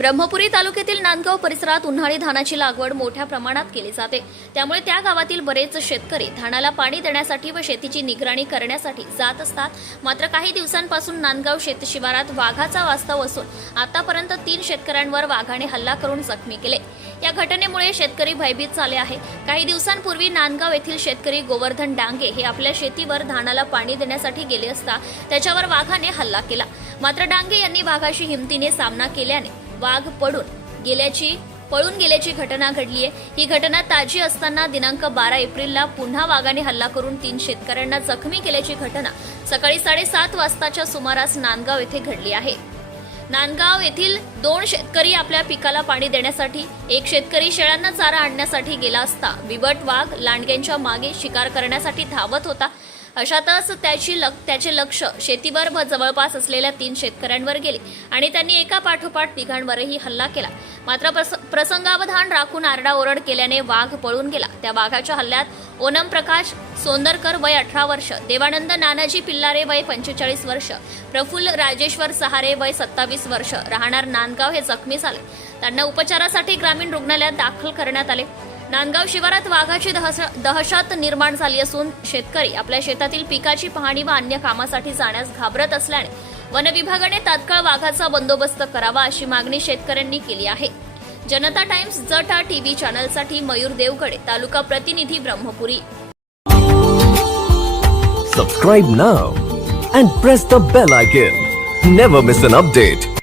ब्रह्मपुरी तालुक्यातील नांदगाव परिसरात उन्हाळी धानाची लागवड मोठ्या प्रमाणात केली जाते. त्यामुळे त्या गावातील बरेच शेतकरी धानाला पाणी देण्यासाठी व शेतीची निगराणी करण्यासाठी जात असतात. मात्र काही दिवसांपासून नांदगाव शेतशिवारात वाघाचा वास्तव असून आतापर्यंत तीन शेतकऱ्यांवर वाघाने हल्ला करून जखमी केले. या घटनेमुळे शेतकरी भयभीत झाले आहे. काही दिवसांपूर्वी नांदगाव येथील शेतकरी गोवर्धन डांगे हे आपल्या शेतीवर धानाला पाणी देण्यासाठी गेले असता त्याच्यावर वाघाने हल्ला केला. मात्र डांगे यांनी वाघाशी हिमतीने सामना केल्याने वाघ पडून गेल्याची पळून गेल्याची घटना घडली आहे ही घटना ताजी असताना दिनांक बारा एप्रिलला पुन्हा वाघाने हल्ला करून तीन शेतकऱ्यांना जखमी केल्याची घटना सकाळी साडेसात वाजताच्या सुमारास नांदगाव येथे घडली आहे. नांदगाव येथील दोन शेतकरी आपल्या पिकाला पाणी देण्यासाठी एक शेतकरी शेळ्यांना चारा आणण्यासाठी गेला असता. बिबट वाघ लांडग्यांच्या मागे शिकार करण्यासाठी धावत होता. अशातच त्याची लक त्याचे लक्ष शेतीवर व जवळपास असलेल्या तीन शेतकऱ्यांवर गेले आणि त्यांनी एका पाठोपाठ तिघांवरही हल्ला केला. मात्र प्रस- प्रसंगावधान राखून आरडाओरड केल्याने वाघ पळून गेला. त्या वाघाच्या हल्ल्यात ओनम प्रकाश सोंदरकर वय अठरा वर्ष देवानंद नानाजी पिल्लारे वय पंचेचाळीस वर्ष प्रफुल्ल राजेश्वर सहारे वय सत्तावीस वर्ष राहणार नांदगाव हे जखमी झाले. त्यांना उपचारासाठी ग्रामीण रुग्णालयात दाखल करण्यात आले. नांदगाव शिवारात वाघाची दहश- दहशत निर्माण झाली असून शेतकरी आपल्या शेतातील पिकाची पाहणी व अन्य कामासाठी जाण्यास घाबरत असल्याने वन विभागाने तात्काळ वाघाचा बंदोबस्त करावा अशी मागणी शेतकऱ्यांनी केली आहे. जनता टाइम्स जटा टीव्ही चॅनलसाठी मयूर देवगडे तालुका प्रतिनिधी Brahmapuri. Subscribe now and press the bell icon never miss an update